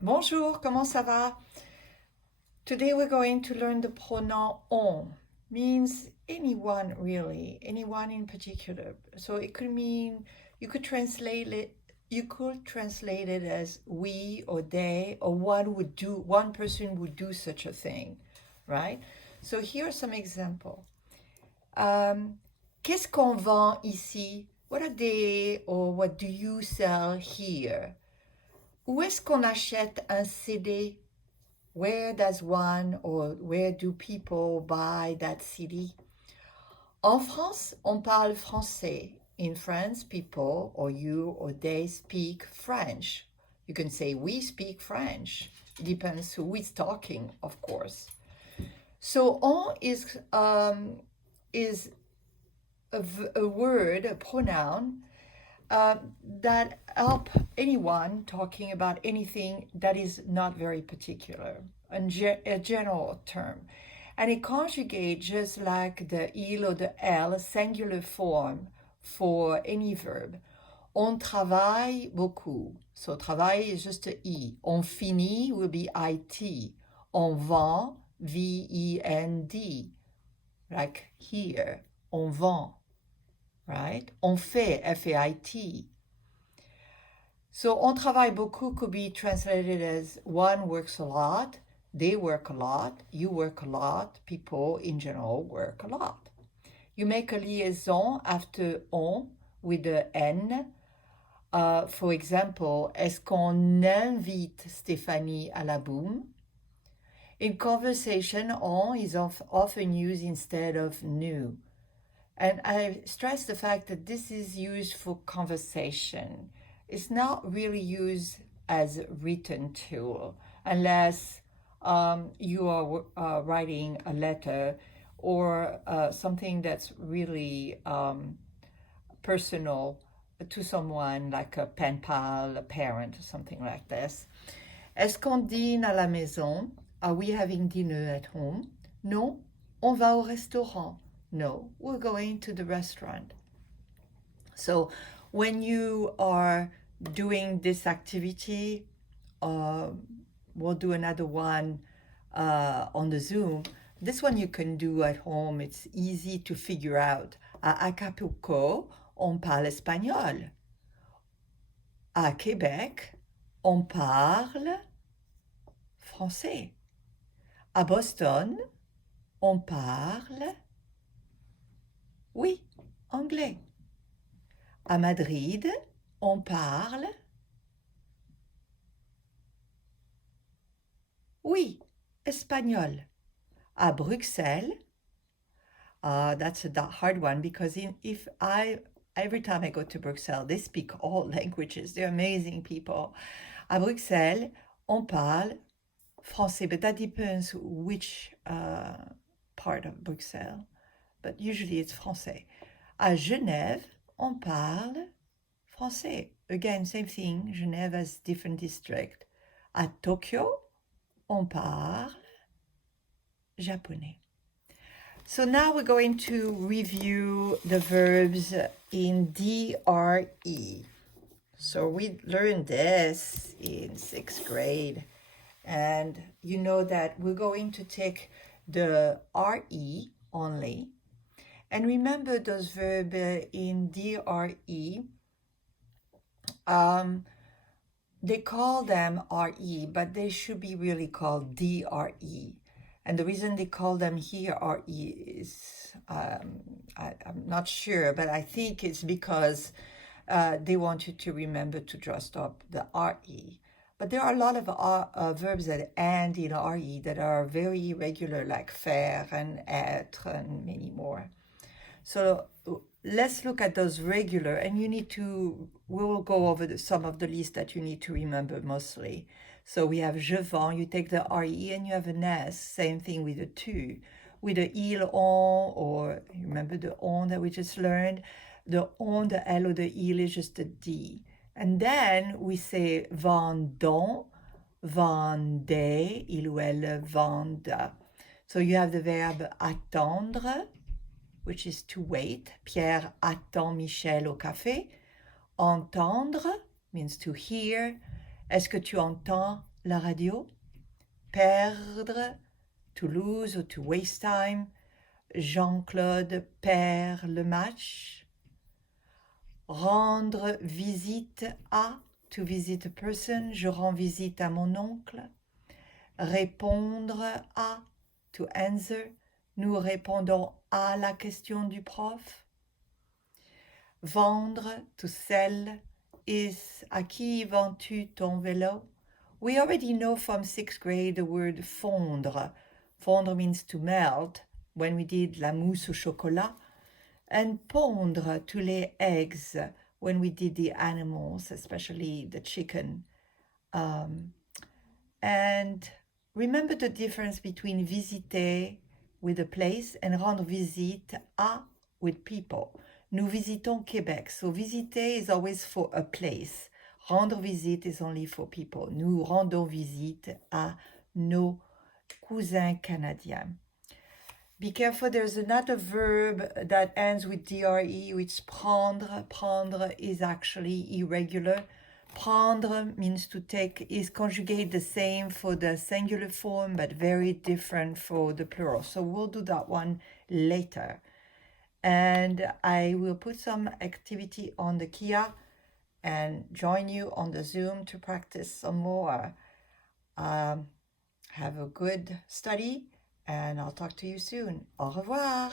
Bonjour, comment ça va? Today we're going to learn the pronoun on. Means anyone really, anyone in particular. So it could mean you could translate it as we or they or one person would do such a thing, right? So here are some examples. Qu'est-ce qu'on vend ici? What are they or what do you sell here? Où est-ce qu'on achète un CD? Where does one or where do people buy that CD? En France, on parle français. In France, people or you or they speak French. You can say we speak French. It depends who is talking, of course. So on is a word, a pronoun that help anyone talking about anything that is not very particular, a general term. And it conjugates just like the il or the elle, singular form for any verb. On travaille beaucoup. So travail is just a e. On finit will be it. On vend, vend. Like here, on vend. Right? On fait, F-A-I-T. So on travaille beaucoup could be translated as one works a lot, they work a lot, you work a lot, people in general work a lot. You make a liaison after on with the N. For example, est-ce qu'on invite Stéphanie à la boum? In conversation, on is often used instead of nous. And I stress the fact that this is used for conversation. It's not really used as a written tool unless you are writing a letter or something that's really personal to someone, like a pen pal, a parent, or something like this. Est-ce qu'on dîne à la maison? Are we having dinner at home? Non, on va au restaurant. No, we're going to the restaurant. So when you are doing this activity, we'll do another one on the Zoom. This one you can do at home. It's easy to figure out. À Acapulco, on parle espagnol. À Québec, on parle français. À Boston, on parle oui, anglais. À Madrid, on parle oui, espagnol. À Bruxelles, that's a hard one because every time I go to Bruxelles, they speak all languages. They're amazing people. À Bruxelles, on parle français, but that depends which part of Bruxelles. But usually it's français. À Genève, on parle français. Again, same thing. Genève has different districts. À Tokyo, on parle japonais. So now we're going to review the verbs in DRE. So we learned this in 6th grade. And you know that we're going to take the RE only. And remember those verbs in DRE, they call them RE, but they should be really called DRE. And the reason they call them here RE is, I'm not sure, but I think it's because they want you to remember to just stop the RE. But there are a lot of verbs that end in RE that are very irregular, like faire and être and many more. So let's look at those regular, and we will go over some of the list that you need to remember mostly. So we have je vends, you take the RE and you have an S, same thing with the tu. With the il, on, or remember the on that we just learned, the on, the L or the il is just a D. And then we say vendons, vendez, il ou elle vende. So you have the verb attendre, which is to wait. Pierre attend Michel au café. Entendre means to hear. Est-ce que tu entends la radio? Perdre, to lose or to waste time. Jean-Claude perd le match. Rendre visite à, to visit a person. Je rends visite à mon oncle. Répondre à, to answer. Nous répondons à la question du prof. Vendre, to sell, is à qui vends-tu ton vélo? We already know from 6th grade the word fondre. Fondre means to melt, when we did la mousse au chocolat. And pondre, to lay eggs, when we did the animals, especially the chicken. And remember the difference between visiter with a place and rendre visite à with people. Nous visitons Québec. So visiter is always for a place. Rendre visite is only for people. Nous rendons visite à nos cousins canadiens. Be careful, there's another verb that ends with DRE, which prendre. Prendre is actually irregular. Prendre means to take, is conjugate the same for the singular form, but very different for the plural. So we'll do that one later. And I will put some activity on the Kia and join you on the Zoom to practice some more. Have a good study, and I'll talk to you soon. Au revoir.